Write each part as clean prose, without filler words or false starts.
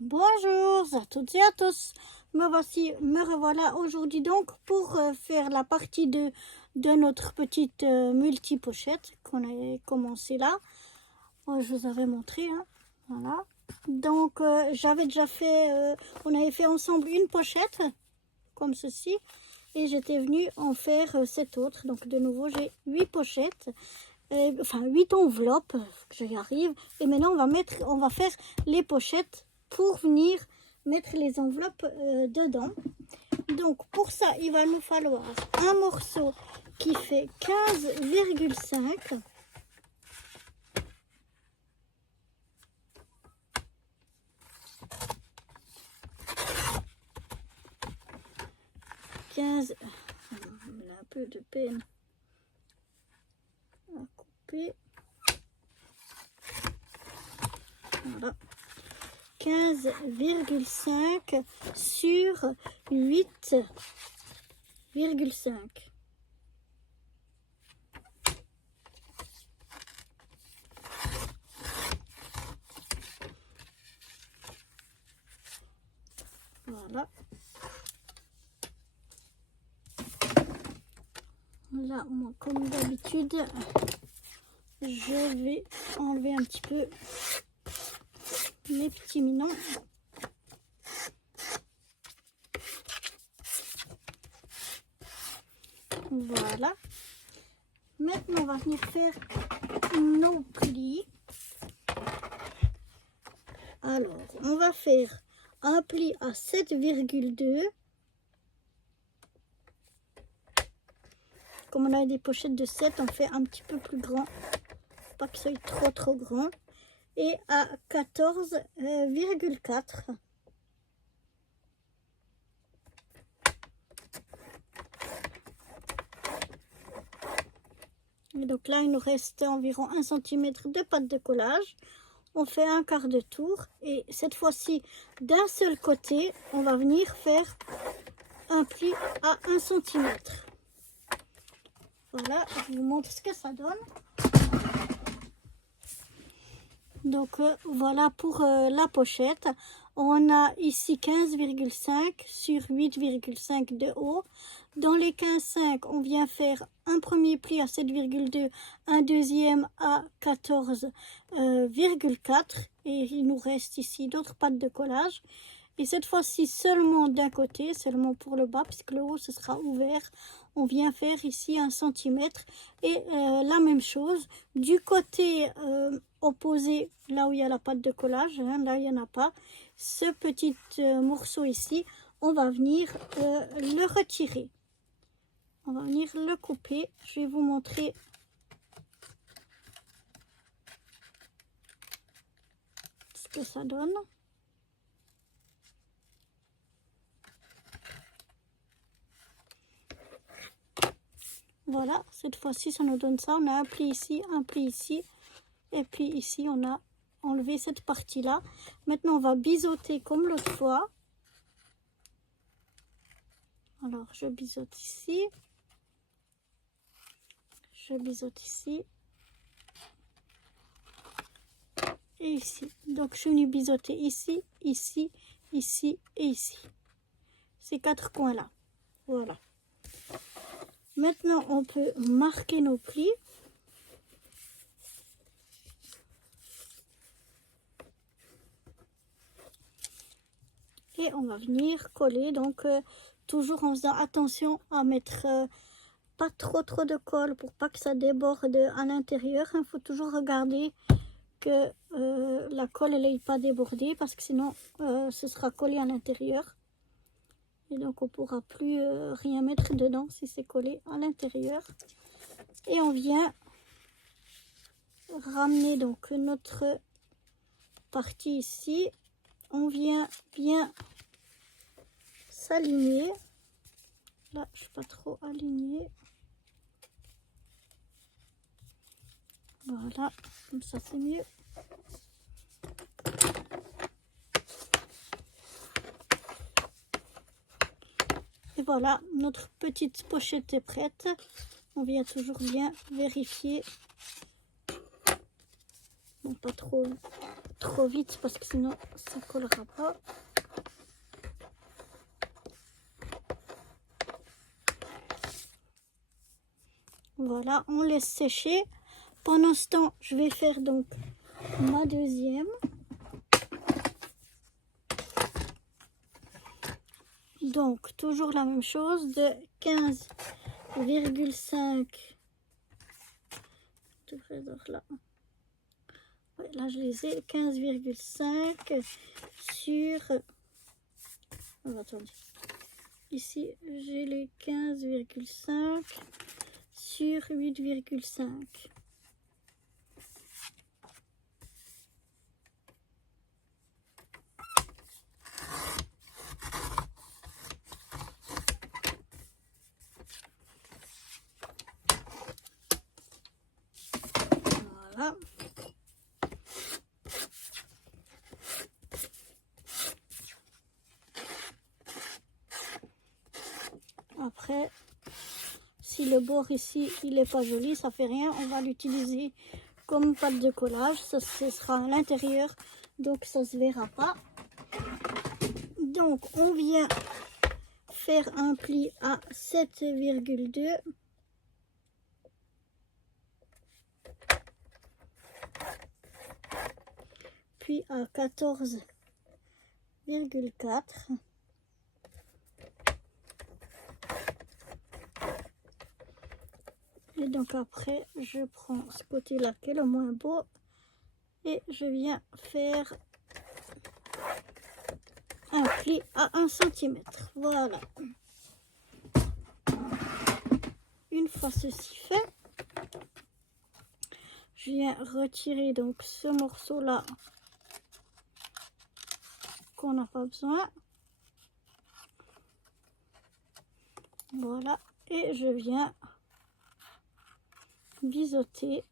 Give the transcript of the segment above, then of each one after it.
Bonjour à toutes et à tous, me revoilà aujourd'hui donc pour faire la partie de notre petite multi-pochette qu'on a commencé là. Je vous avais montré, hein. Voilà. Donc j'avais déjà fait, on avait fait ensemble une pochette comme ceci et j'étais venue en faire 7 autres. Donc de nouveau j'ai 8 pochettes. Enfin 8 enveloppes, que j'y arrive. Et maintenant on va faire les pochettes pour venir mettre les enveloppes dedans. Donc pour ça il va nous falloir un morceau qui fait 15,5 15, on a un peu de peine à couper. Voilà. 15,5 sur 8,5. Voilà. Là, moi, comme d'habitude, je vais enlever un petit peu mes petits minons. Voilà. Maintenant, on va venir faire nos plis. Alors, on va faire un pli à 7,2. Comme on a des pochettes de 7, on fait un petit peu plus grand. Pas que ça soit trop grand. Et à 14,4. Et donc là, il nous reste environ 1 cm de pâte de collage. On fait un quart de tour. Et cette fois-ci, d'un seul côté, on va venir faire un pli à 1 cm. Voilà, je vous montre ce que ça donne. Donc voilà pour la pochette. On a ici 15,5 sur 8,5 de haut. Dans les 15,5, on vient faire un premier pli à 7,2, un deuxième à 14,4. Et il nous reste ici d'autres pattes de collage. Et cette fois-ci seulement d'un côté, seulement pour le bas, puisque le haut ce sera ouvert. On vient faire ici 1 cm. Et la même chose du côté opposé, là où il y a la pâte de collage, hein, là il n'y en a pas. Ce petit morceau ici, on va venir le retirer. On va venir le couper. Je vais vous montrer ce que ça donne. Voilà, cette fois-ci, ça nous donne ça. On a un pli ici, un pli ici. Et puis ici, on a enlevé cette partie-là. Maintenant, on va biseauter comme l'autre fois. Alors, je biseaute ici. Je biseaute ici. Et ici. Donc, je suis venue biseauter ici, ici, ici et ici. Ces 4 coins-là. Voilà. Maintenant, on peut marquer nos plis. Et on va venir coller. Donc, toujours en faisant attention à mettre pas trop de colle pour pas que ça déborde à l'intérieur. Il faut toujours regarder que la colle n'aille pas déborder parce que sinon, ce sera collé à l'intérieur. Et donc, on ne pourra plus rien mettre dedans si c'est collé à l'intérieur. Et on vient ramener donc notre partie ici. On vient bien s'aligner. Là, je ne suis pas trop alignée. Voilà, comme ça c'est mieux. Et voilà, notre petite pochette est prête. On vient toujours bien vérifier. Bon, pas trop trop vite parce que sinon ça collera pas. Voilà, on laisse sécher. Pendant ce temps, je vais faire donc ma deuxième. Donc, toujours la même chose, de 15,5. Là. Ouais, là, je les ai, 15,5 sur... Oh, attendez. Ici, j'ai les 15,5 sur 8,5. Voilà. Après, si le bord ici, il n'est pas joli, ça fait rien. On va l'utiliser comme pâte de collage. Ça, ce sera à l'intérieur, donc ça ne se verra pas. Donc, on vient faire un pli à 7,2. Puis à 14,4. Et donc après, je prends ce côté-là qui est le moins beau et je viens faire un pli à 1 cm. Voilà. Une fois ceci fait, je viens retirer donc ce morceau-là qu'on n'a pas besoin. Voilà. Et je viens biseauter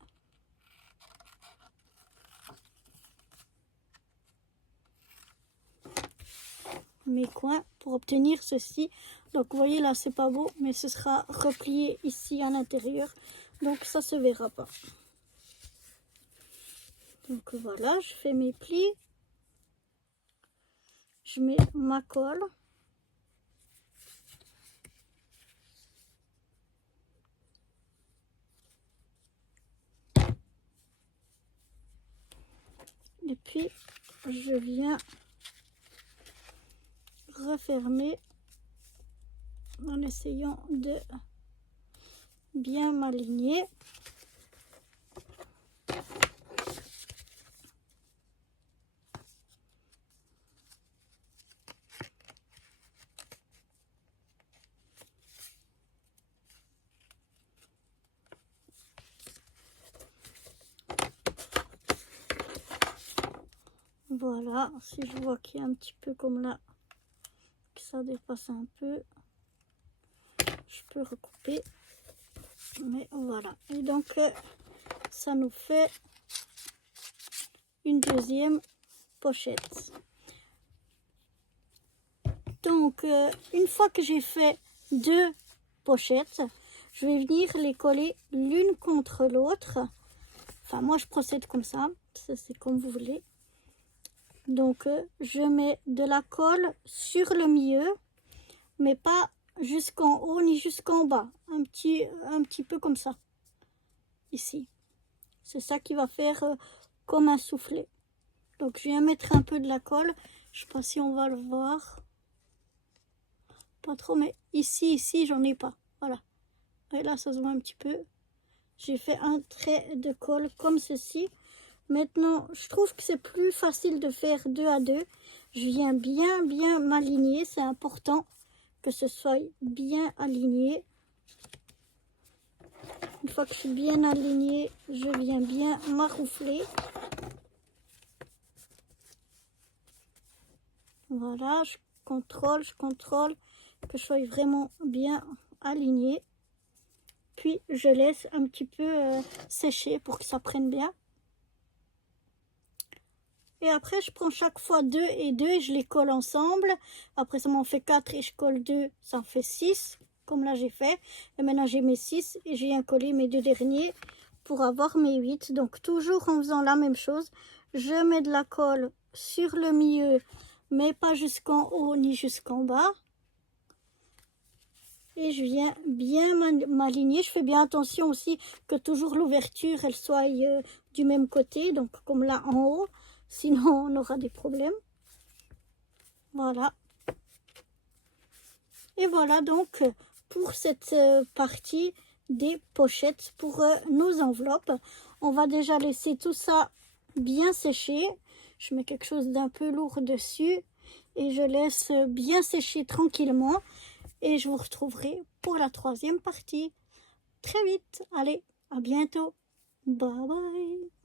mes coins pour obtenir ceci. Donc vous voyez là, c'est pas beau, mais ce sera replié ici à l'intérieur, donc ça se verra pas. Donc voilà, je fais mes plis, je mets ma colle. Et puis je viens refermer en essayant de bien m'aligner. Voilà, si je vois qu'il y a un petit peu comme là, que ça dépasse un peu, je peux recouper. Mais voilà, et donc ça nous fait une deuxième pochette. Donc une fois que j'ai fait 2 pochettes, je vais venir les coller l'une contre l'autre. Enfin moi je procède comme ça, c'est comme vous voulez. Donc je mets de la colle sur le milieu, mais pas jusqu'en haut ni jusqu'en bas, un petit peu comme ça, ici. C'est ça qui va faire comme un soufflet. Donc je viens mettre un peu de la colle, je sais pas si on va le voir, pas trop, mais ici j'en ai pas, voilà. Et là ça se voit un petit peu. J'ai fait un trait de colle comme ceci. Maintenant, je trouve que c'est plus facile de faire 2 à 2. Je viens bien m'aligner. C'est important que ce soit bien aligné. Une fois que je suis bien alignée, je viens bien maroufler. Voilà, je contrôle que je sois vraiment bien aligné. Puis, je laisse un petit peu sécher pour que ça prenne bien. Et après, je prends chaque fois 2 et 2 et je les colle ensemble. Après, ça m'en fait 4 et je colle 2, ça en fait 6, comme là j'ai fait. Et maintenant, j'ai mes 6 et j'ai coller mes 2 derniers pour avoir mes 8. Donc, toujours en faisant la même chose, je mets de la colle sur le milieu, mais pas jusqu'en haut ni jusqu'en bas. Et je viens bien m'aligner. Je fais bien attention aussi que toujours l'ouverture, elle soit du même côté, donc comme là en haut. Sinon, on aura des problèmes. Voilà. Et voilà donc pour cette partie des pochettes pour nos enveloppes. On va déjà laisser tout ça bien sécher. Je mets quelque chose d'un peu lourd dessus et je laisse bien sécher tranquillement. Et je vous retrouverai pour la troisième partie très vite. Allez, à bientôt. Bye bye.